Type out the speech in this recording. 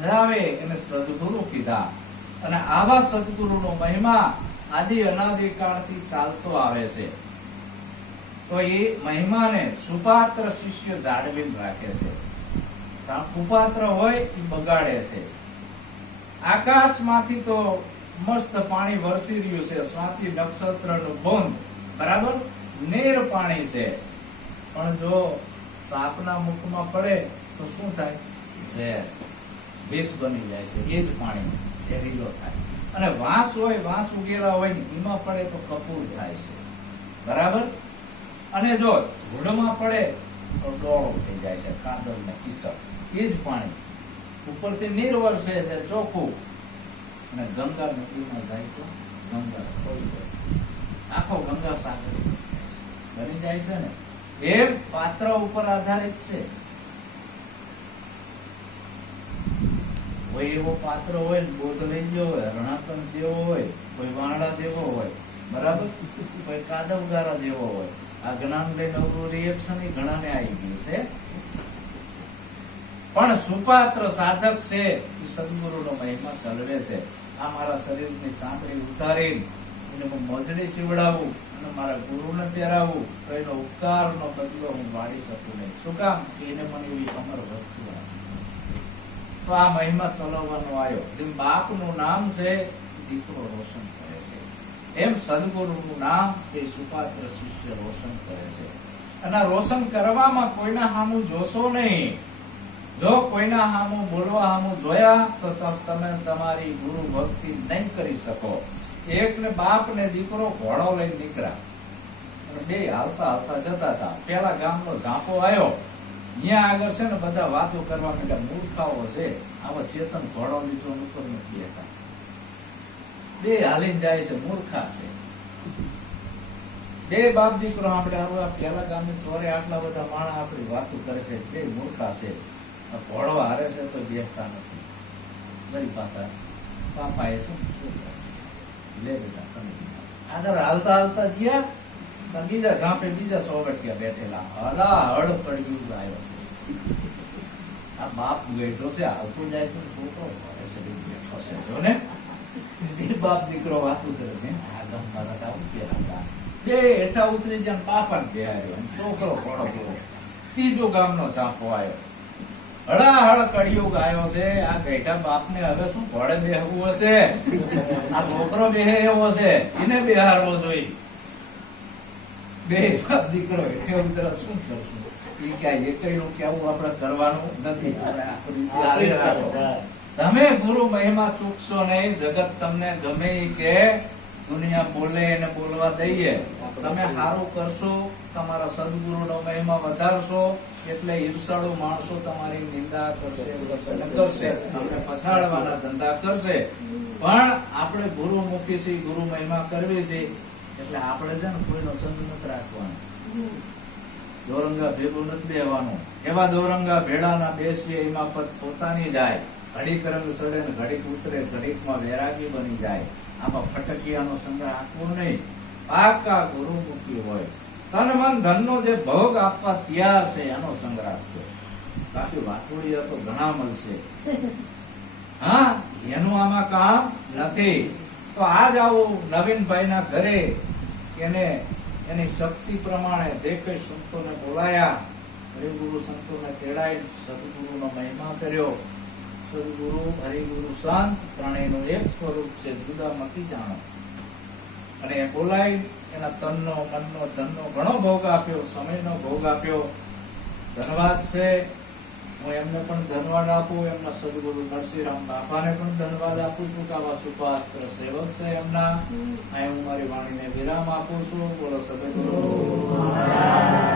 સમજાવે એને સદગુરુ કીધા. અને આવા સદગુરુનો મહિમા આદિ અનાદિકાળથી ચાલતો આવે છે. તો એ મહિમાને સુપાત્ર શિષ્ય જાળવીને રાખે છે. કુપાત્ર હોય એ બગાડે છે. આકાશમાંથી તો મસ્ત પાણી વરસી રહ્યું છે. સ્વાતિ નક્ષત્રનું બંધ બરાબર? નેર પાણી છે. પણ જો સાપના મુખમાં પડે તો શું થાય? ઝેર. વિષ બની જાય છે, એ જ પાણી ઝેરીલો થાય. અને વાંસ હોય, વાંસ ઉગેલા હોય ને એમાં પડે તો કપૂર થાય છે. બરાબર? અને જો ધૂળમાં પડે તો ડોળો થઈ જાય છે, કાદવ ને કિસર એ જ પાણી. ઉપરથી નીર વરસે છે ચોખ્ખું. અને ગંગા નદીમાં જાય તો ગંગા ખોઈ જાય. આખો ગંગા સાગર બની જાય છે ને. એ પાત્ર ઉપર આધારિત છે. કોઈ એવો પાત્ર હોય ને બોધલઈ જેવો હોય રણાકંસ જેવો હોય, કોઈ વાણા જેવો હોય, બરાબર? કોઈ કાદવગારા જેવો હોય. આ જ્ઞાન લઈને રિએક્શન ઘણાને આવી ગયું છે. પણ સુપાત્ર સાધક છે, એ સદગુરુનો મહિમા ચલવે છે. આ મારા શરીરની સાંકળી ઉતારી એને હું મોજડી સીવડાવું અને મારા ગુરુને પહેરાવું, તો એનો ઉપકારનો બદલો હું વાળી શકું નહીં. શું કામ? એને મને એવી અમર વસ્તુ આપી. તો આ મહિમા સલોવાનો આવ્યો જેમ બાપનું નામ છે, દીકરો રોશન કરે છે. એમ સદગુરુનું નામ છે સુપાત્ર શિષ્ય રોશન કરે છે. અને રોશન કરવામાં કોઈના સામું જોશો નહીં. જો કોઈના સામું બોલવા સામું જોયા, તો ત- તમે તમારી ગુરુ ભક્તિ નહીં કરી શકો. એક ને બાપ ને દીકરો ઘોડો લઈને નીકળ્યા. બે હાલતા હાલતા જતા હતા. પેલા ગામનો ઝાંપો આવ્યો. અહીંયા આગળ છે ને બધા વાતો કરવા માંડ્યા મૂર્ખાઓ છે. આવા ચેતન ઘોડો મિત્રો ઉપર નથી હતા બે હાલીને જાય છે, મૂર્ખા છે. બે બાપ દીકરો આપણે હવે પેલા ગામની ચોરે આટલા બધા માણસ આપણી વાતો કરે છે, બે મૂર્ખા છે. ઘોડો હારે છે તો બેસતા નથી. ગરીબ પાછા પાપા એ શું લે બેટા, તમે. આગળ હાલતા હાલતા ગયા બીજા ઝાંપે બીજા સોવટિયા બેઠેલા. હલા હળ પડ્યું આવ્યો છે. આ બાપ બેઠો છે, આવતો જાય છે છોકરો છે બેઠો છે. જો ને બાપ દીકરો વાતું કરે છે. આ ગામમાં રટા ઉતર્યા બે હેઠા ઉતરી જાય પાપા ને બેહાર્યો છોકરો ઘોડો ગયો ત્રીજો ગામનો ચાંપો આવ્યો. હળાહળ કળિયુગ આવ્યો છે. આ ગઈઢા બાપને હવે શું ઘોડે બેહવું હશે? આ છોકરો બેહે એવો છે. એને બેહારવો જોઈએ. બે બાપ દીકરો એટલે ઉતર શું કરશું? એ ક્યાં એકલું કેવું આપણે કરવાનું નથી. તમે ગુરુ મહિમા ચૂકશો નહીં જગત તમને ગમે કે દુનિયા બોલે એને બોલવા દઈએ. તમે સારું કરશો તમારા સદગુરુનો મહિમા વધારશો એટલે ઈર્ષાળુ માણસો તમારી નિંદા કરશે કરશે તમને પછાડવાના ધંધા કરશે. પણ આપણે ગુરુ મૂકી છે ગુરુ મહિમા કરવી છે એટલે આપણે છે ને કોઈનો સંગ નથી રાખવાનો. દોરંગા ભેગું નથી બેવાનું એવા દોરંગા ભેડાના બેસીએ એમાં પદ પોતાની જાય. ઘડીક રંગ સડે ને ઘડીક ઉતરે ઘડીકમાં વૈરાગી બની જાય. આમાં ફટકિયાનો સંગ્રહ આપવો નહીં. પાકા ગુરુમુખી હોય. તન મન ધનનો જે ભોગ આપવા તૈયાર છે એનો સંગ્રહ આપજો બાકી વાતુડિયા તો ઘણા મળશે. હા એનું આમાં કામ નથી. તો આજ આવું નવીનભાઈના ઘરે એને એની શક્તિ પ્રમાણે જે કઈ સંતોને બોલાયા, હરિગુરુ સંતોને તેડાઈ સદગુરુનો મહિમા કર્યો. સદગુરુ, હરિગુરુ સંત ત્રણેયનું એક સ્વરૂપ છે જુદા મતી જાણો. અને એ બોલાઈ, એના તનનો, મનનો ધનનો ઘણો ભોગ આપ્યો, સમયનો ભોગ આપ્યો. ધન્યવાદ છે હું એમને પણ ધન્યવાદ આપું એમના સદગુરુ નરસિંહરામ બાપાને પણ ધન્યવાદ આપું છું કે આવા સુપાત્ર સેવક છે એમના. અહીં હું મારી વાણીને વિરામ આપું છું. બોલો સદગુરુ. મહારાજ.